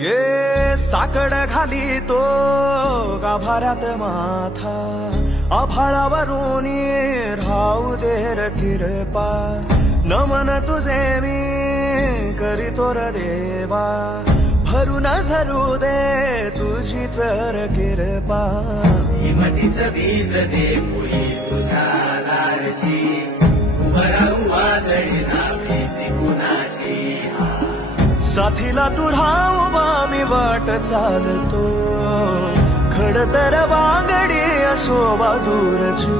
ये साकड घाली तो गाभाऱ्यात माथा आभाळावरून राहू दे र किरपा नमन तुझे मी करीतो र देवा भरून झरू दे तुझी चर किरपा हिमतीचं बीज दे पुढे तुझ्या दारची उभं राहू वादळी ना भीती कुणाची साथीला तू राहू मी वाट चालतो खडतर वागडी असो बाजूरची